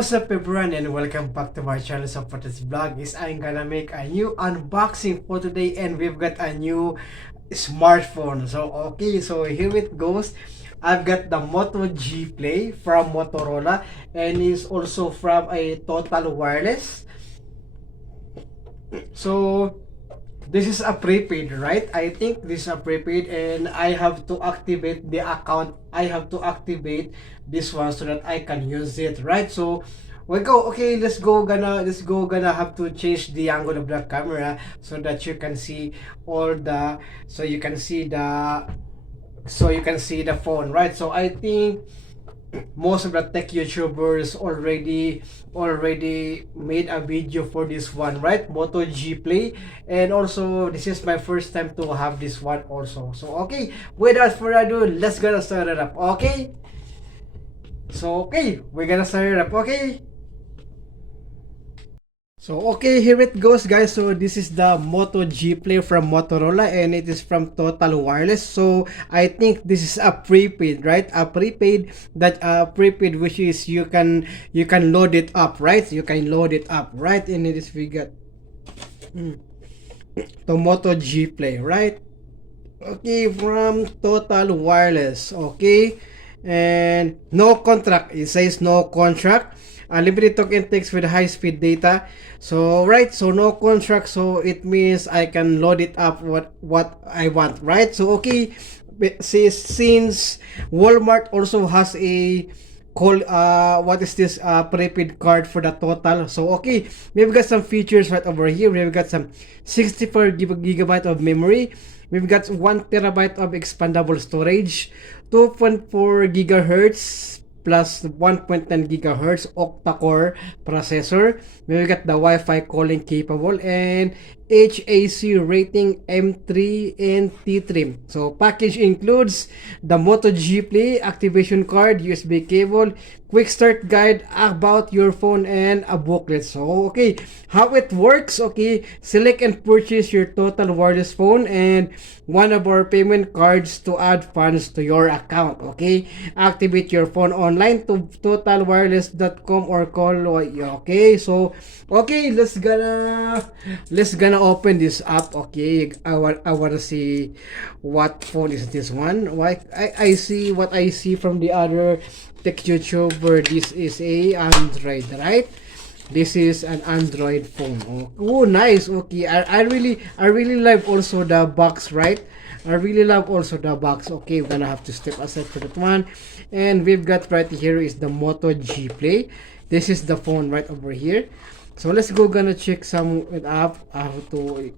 What's up everyone and welcome back to my channel. So for this vlog is I'm gonna make a new unboxing for today, and we've got a new smartphone. So okay, so here it goes. I've got the Moto G Play from Motorola, and it's also from a Total Wireless. So this is a prepaid, right? I think this is a prepaid, and I have to activate the account. I have to activate this one so that I can use it, right? So we go. Okay, let's go. Gonna have to change the angle of the camera so that you can see all the so you can see the phone, right? So I think most of the tech YouTubers already made a video for this one, right? Moto G Play. And also this is my first time to have this one also. So okay, without further ado, let's gonna start it up. Okay, so okay, we're gonna start it up. Okay, so okay, here it goes, guys. So this is the Moto G Play from Motorola, and it is from Total Wireless. So I think this is a prepaid, right? A prepaid which is you can load it up, right? You can load it up, right? And it is we got the Moto G Play, right? Okay, from Total Wireless. Okay, and no contract. It says no contract. Unlimited talk and text with high speed data. So right, so no contract. So it means I can load it up what I want, right? So okay, since Walmart also has a call what is this prepaid card for the Total. So okay, we've got some features right over here. We've got some 64 gigabyte of memory. We've got 1 terabyte of expandable storage, 2.4 gigahertz plus 1.10 gigahertz octa-core processor. We've got the Wi-Fi calling capable, and HAC rating M3 and T-trim. So package includes the Moto G Play activation card, USB cable, quick start guide about your phone, and a booklet. So okay, how it works. Okay, select and purchase your Total Wireless phone and one of our payment cards to add funds to your account. Okay, activate your phone online to totalwireless.com or call. Okay, so okay, let's gonna open this up. Okay, I want to see what phone is this one. Why I see what I see from the other tech YouTuber. This is a Android, right? This is an Android phone. Oh, nice. Okay, I really love also the box, right? I really love also the box. Okay, we're gonna have to step aside for that one. And we've got right here is the Moto G Play. This is the phone right over here. So let's go gonna check some it up how to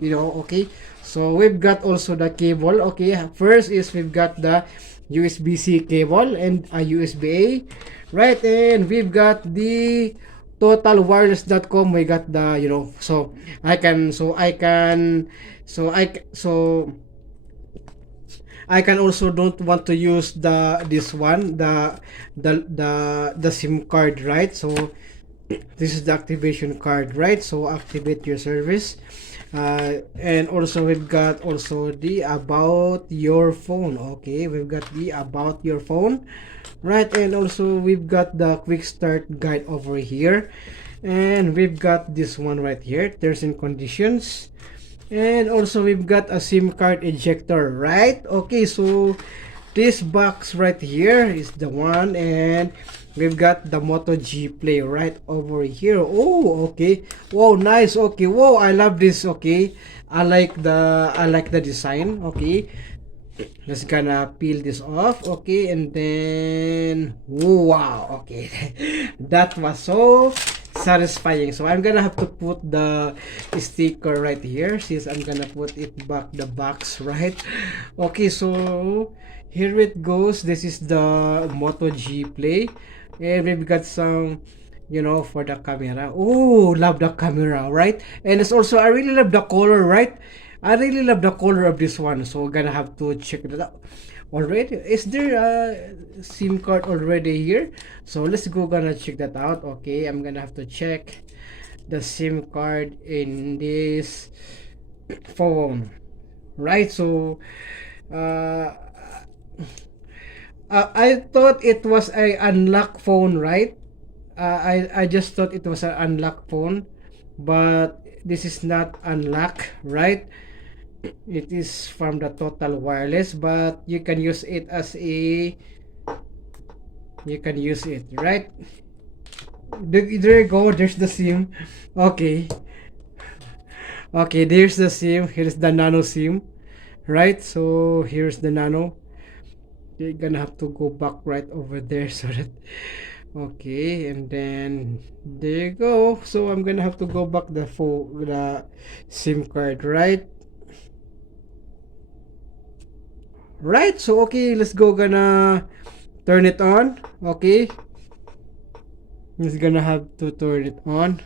okay. So we've got also the cable. Okay, first is we've got the USB-C cable and a USB-A, right? And we've got the totalwireless.com. We got the so I can also don't want to use this one, the SIM card, right? So this is the activation card, right? So activate your service. And also we've got also the about your phone. Okay, we've got the about your phone, right? And also we've got the quick start guide over here, and we've got this one right here, terms and conditions. And also we've got a SIM card ejector, right? Okay, so this box right here is the one, and we've got the Moto G Play right over here. Oh, okay. Wow, nice. Okay. Wow, I love this. Okay, I like the design. Okay, just gonna peel this off. Okay, and then wow. Okay, that was so satisfying. So I'm gonna have to put the sticker right here, since I'm gonna put it back the box, right? Okay, so here it goes. This is the Moto G Play, and we've got some for the camera. Oh, love the camera, right? And it's also I really love the color, right? I really love the color of this one. So we're gonna have to check it out. Already, is there a SIM card already here? So let's go gonna check that out. Okay, I'm gonna have to check the SIM card in this phone, right? So uh, I thought it was a unlock phone, right? I just thought it was an unlocked phone, but this is not unlocked, right? It is from the Total Wireless, but you can use it as a, you can use it, right? There you go. There's the SIM. Okay, okay. There's the SIM. Here's the nano SIM, right? So here's the nano. You're gonna have to go back right over there so that, okay, and then there you go. So I'm gonna have to go back the SIM card, right? Right. So okay, let's go. Gonna turn it on. Okay, it's gonna have to turn it on.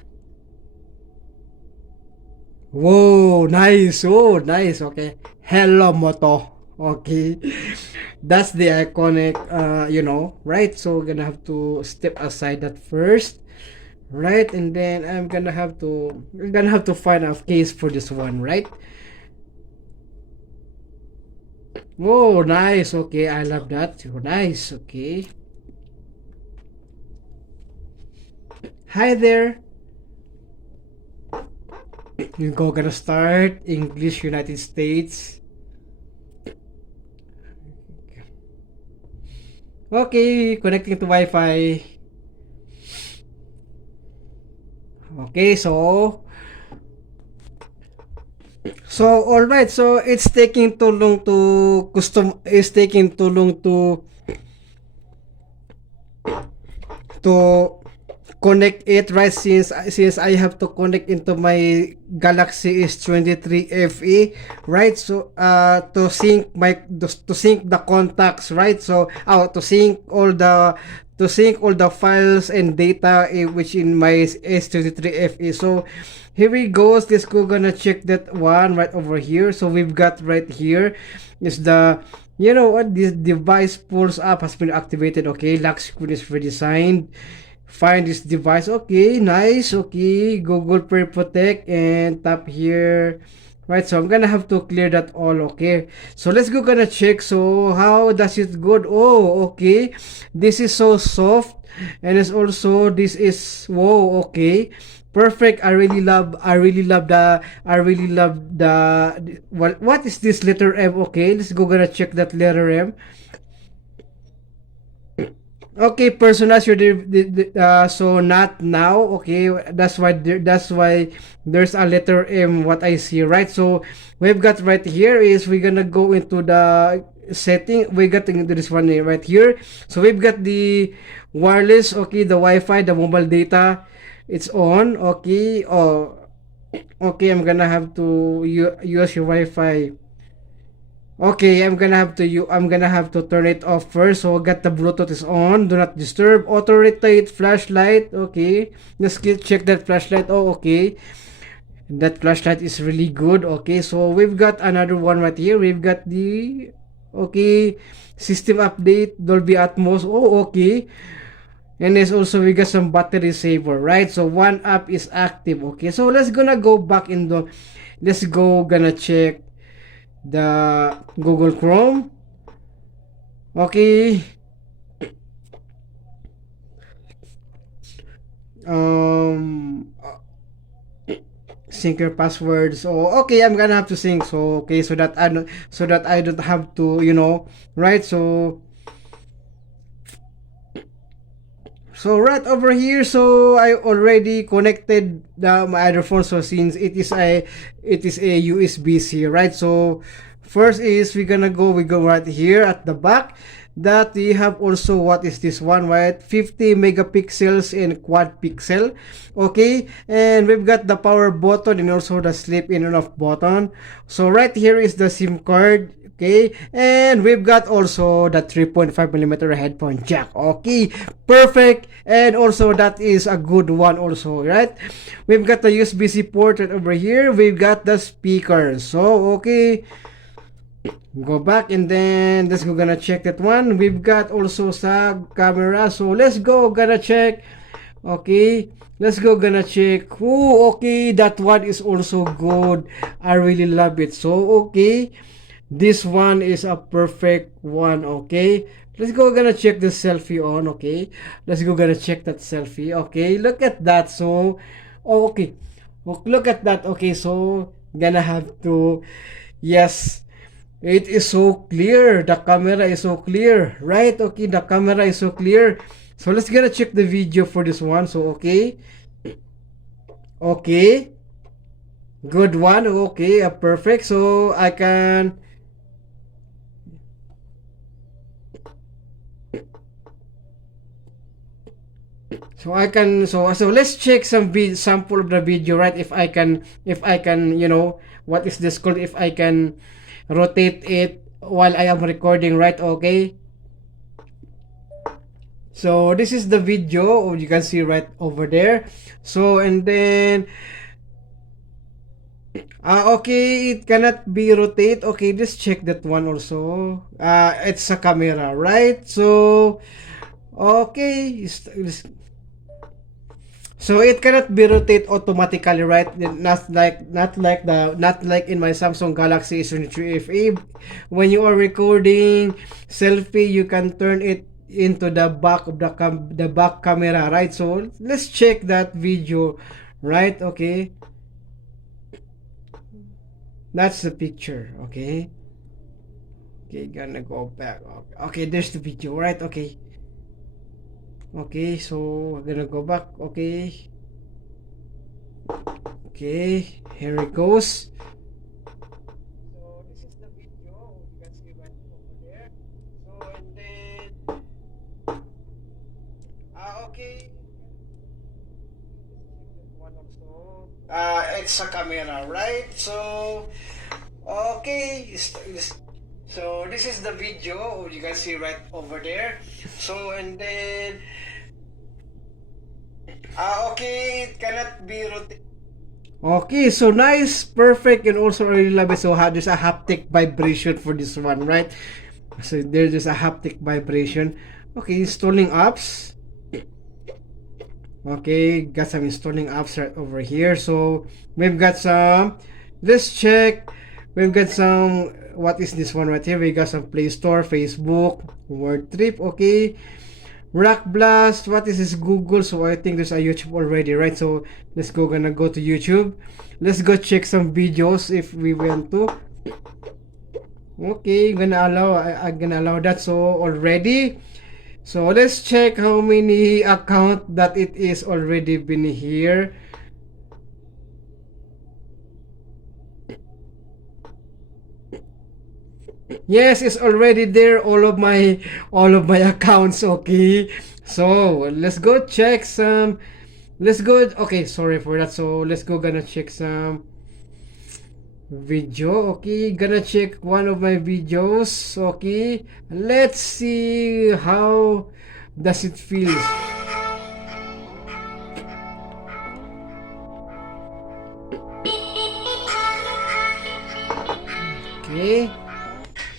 Whoa, nice. Oh, nice. Okay. Hello, Moto. Okay. That's the iconic, right? So we're gonna have to step aside that first, right? And then we're gonna have to find a case for this one, right? Oh, nice. Okay, I love that. Oh, nice. Okay. Hi there. You go gonna start English United States. Okay, connecting to Wi-Fi. Okay, all right. So it's taking too long to custom. It's taking too long to connect it, right, since I have to connect into my Galaxy S23 FE, right? So to sync the contacts, right? So to sync all the files and data which in my S23 FE. So here we go. Let's go gonna check that one right over here. So we've got right here is the, you know what, this device pulls up has been activated. Okay, lock screen is redesigned. Find this device. Okay, nice. Okay, Google Play Protect and tap here. Right, so I'm gonna have to clear that all. Okay, so let's go gonna check. So how does it good? Oh, okay, this is so soft, and it's also this is, whoa. Okay, perfect. I really love the what is this letter M? Okay, let's go gonna check that letter M. Okay, personas, so not now. Okay, that's why there's a letter M. What I see, right? So we've got right here is we're gonna go into the setting. We got into this one right here. So we've got the wireless. Okay, the Wi-Fi, the mobile data, it's on. Okay. Oh, okay. Use your Wi-Fi. Okay, I'm gonna have to turn it off first. So get the Bluetooth is on. Do not disturb. Auto rotate flashlight. Okay. Let's check that flashlight. Oh, okay. That flashlight is really good. Okay, so we've got another one right here. We've got the, okay, system update, Dolby Atmos. Oh, okay. And there's also we got some battery saver, right? So one app is active. Okay, so let's gonna go back in the, let's go gonna check the Google Chrome. Okay. Um Sync your password. So okay, I'm gonna have to sync. So okay, so that I don't have to, right? So right over here, so I already connected my other phone. So since it is a USB-C, right? So first is we go right here at the back. That we have also, what is this one, right? 50 megapixels in quad pixel. Okay, and we've got the power button and also the sleep in and off button. So right here is the SIM card. Okay, and we've got also the 3.5 millimeter headphone jack. Okay, perfect. And also that is a good one also, right? We've got the USB-C port right over here. We've got the speakers. So okay, go back and then let's go gonna check that one. We've got also sa camera. So let's go gonna check. Okay, let's go gonna check. Oh, okay, that one is also good. I really love it. So okay, This one is a perfect one. Okay, let's go gonna check the selfie on. Okay, let's go gonna check that selfie. Okay, look at that. So okay, look at that. Okay, so gonna have to, yes, it is so clear. The camera is so clear, right? Okay, the camera is so clear. So let's gonna check the video for this one. So okay, okay, good one. Okay, perfect. So I can, so let's check some sample of the video, right? If I can, what is this called? If I can rotate it while I am recording, right? Okay. So this is the video you can see right over there. So and then okay, it cannot be rotate. Okay, just check that one also. It's a camera, right? So okay, so it cannot be rotate automatically, right? Not like in my Samsung Galaxy S23 FE. When you are recording selfie, you can turn it into the back of the back camera, right? So let's check that video, right? Okay, that's the picture. Okay, okay, gonna go back. Okay, there's the video, right? Okay, okay, so we're gonna go back. Okay, okay, here it goes. So this is the video. You can see right over there. So and then okay. One also. It's a camera, right? So okay. So this is the video. You can see right over there. So and then okay, it cannot be rotated. Okay, so nice, perfect, and also I really love it. So there's a haptic vibration for this one, right? So there's just a haptic vibration. Okay, installing apps. Okay, got some installing apps right over here. So we've got some. Let's check. We've got some. What is this one right here? We got some Play Store, Facebook, Word Trip. Okay, Rock Blast. What is this? Google. So I think there's a YouTube already, right? So gonna go to YouTube. Let's go check some videos if we want to. Okay, I'm gonna allow that. So already. So let's check how many account that it is already been here. Yes, it's already there. All of my accounts. Okay. So let's go check some. Let's go. Okay, sorry for that. So let's go gonna check some video. Okay, gonna check one of my videos. Okay, let's see how does it feels. Okay.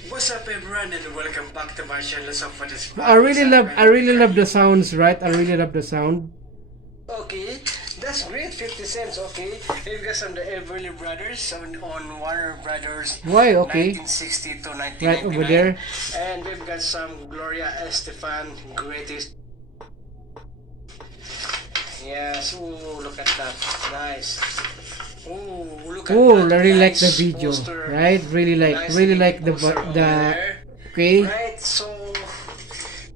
What's up, everyone, and welcome back to my channel. So for this, I really love the sounds, right? I really love the sound. Okay, that's great. 50 cents. Okay, we've got some the Everly Brothers on Warner Brothers. Why? Okay. 1960 to 1999. Right over there. And we've got some Gloria Estefan greatest. Yes. Ooh, look at that. Nice. Ooh, look at that. I really like the video, poster. Right? Really like the okay. Right. So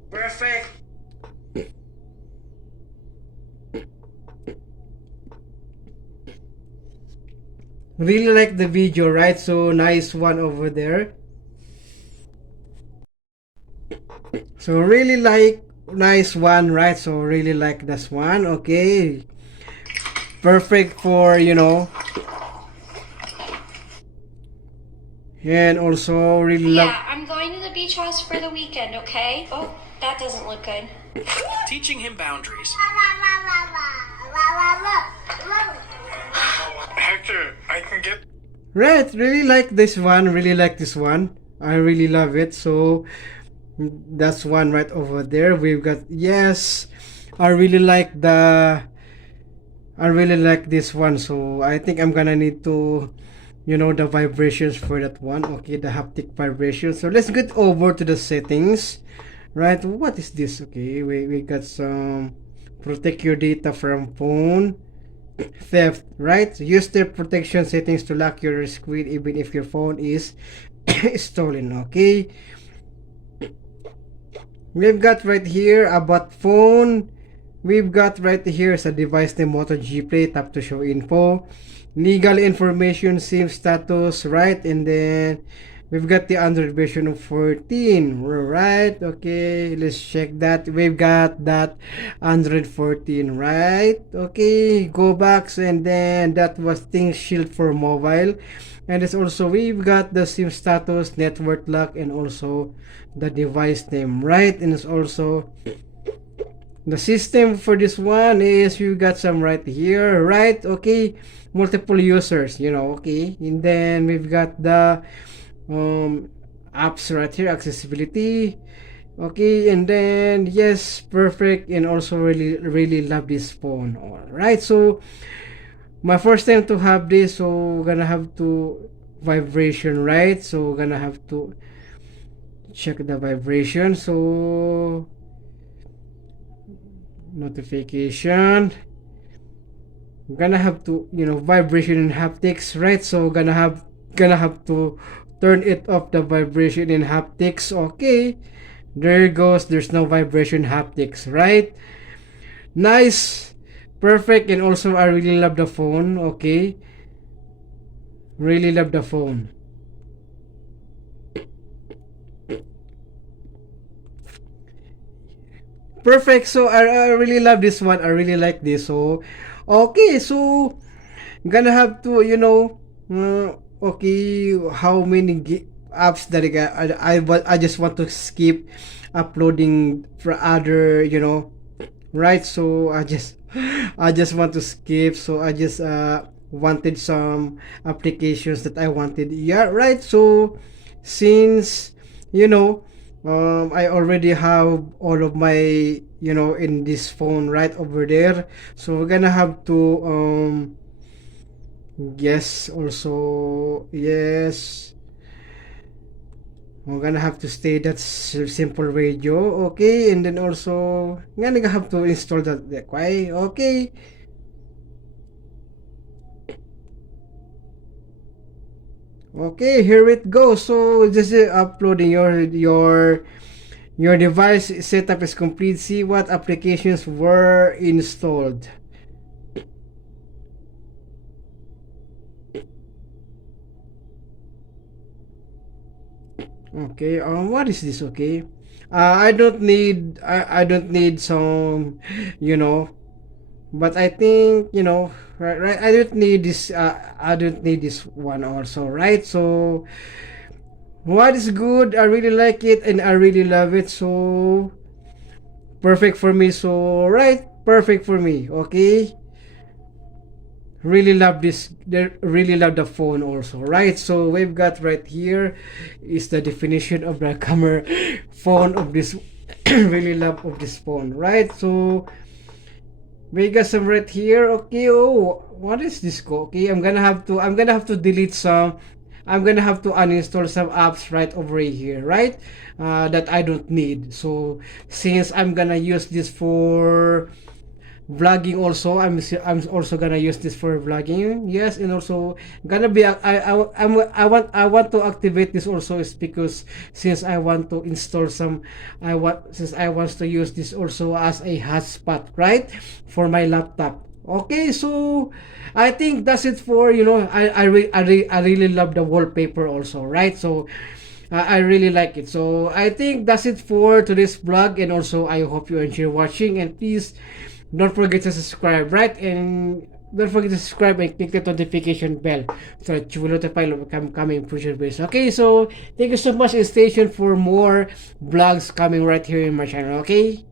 perfect. Really like the video, right? So nice one over there. So really like nice one, right? So really like this one. Okay, perfect for and also really love. Yeah, I'm going to the beach house for the weekend, okay? Oh, that doesn't look good. Teaching him boundaries. Hector, I can get. Right, really like this one. Really like this one. I really love it. So that's one right over there. We've got, yes. I really like this one. So I think I'm gonna need to the vibrations for that one. Okay, the haptic vibration. So let's get over to the settings. Right, what is this? Okay, we got some protect your data from phone theft, right? Use the protection settings to lock your screen even if your phone is stolen. Okay, we've got right here about phone. We've got right here is a device name Moto G Play. Tap to show info, legal information, SIM status, right? And then we've got the Android version of 14, right? Okay, let's check that. We've got that Android 14, right? Okay, go back, and then that was Things Shield for mobile. And it's also, we've got the SIM status, network lock, and also the device name, right? And it's also the system for this one is you got some right here, right? Okay, multiple users, okay. And then we've got the apps right here, accessibility, okay. And then yes, perfect. And also really love this phone. All right, so my first time to have this, so gonna have to vibration, right? So gonna have to check the vibration. So notification, I'm gonna have to vibration in haptics, right? So gonna have to turn it off, the vibration in haptics. Okay, there it goes, there's no vibration haptics, right? Nice, perfect. And also I really love the phone. Okay, really love the phone. Perfect. So I really love this one. I really like this. So okay, so gonna have to okay, how many apps that I just want to skip uploading for other, right? So I just want to skip. So I just wanted some applications that I wanted, yeah, right? So since I already have all of my in this phone right over there, so we're gonna have to yes, also yes, we're gonna have to stay that simple radio. Okay, and then also I'm gonna have to install that okay. Okay, here it goes. So this is uploading your device setup is complete. See what applications were installed. Okay, what is this? Okay, I don't need some, you know, but I think right. I don't need this. I don't need this one also, right? So what is good? I really like it and I really love it. So perfect for me. So right, perfect for me. Okay, really love this. They really love the phone also, right? So we've got right here is the definition of the camera phone of this. Really love of this phone, right? So we got some right here. Okay, oh, what is this go? Okay, I'm gonna have to delete some. I'm gonna have to uninstall some apps right over here, right? That I don't need. So since I'm gonna use this for vlogging also, I'm also gonna use this for vlogging, yes. And also gonna be I want to activate this also is because since I want to install some, since I want to use this also as a hotspot, right, for my laptop. Okay, so I think that's it for I really love the wallpaper also, right? So I really like it. So I think that's it for today's vlog, and also I hope you enjoy watching, and please don't forget to subscribe, right? And don't forget to subscribe and click the notification bell so that you will notify of coming future videos. Okay, so thank you so much and stay tuned for more vlogs coming right here in my channel. Okay.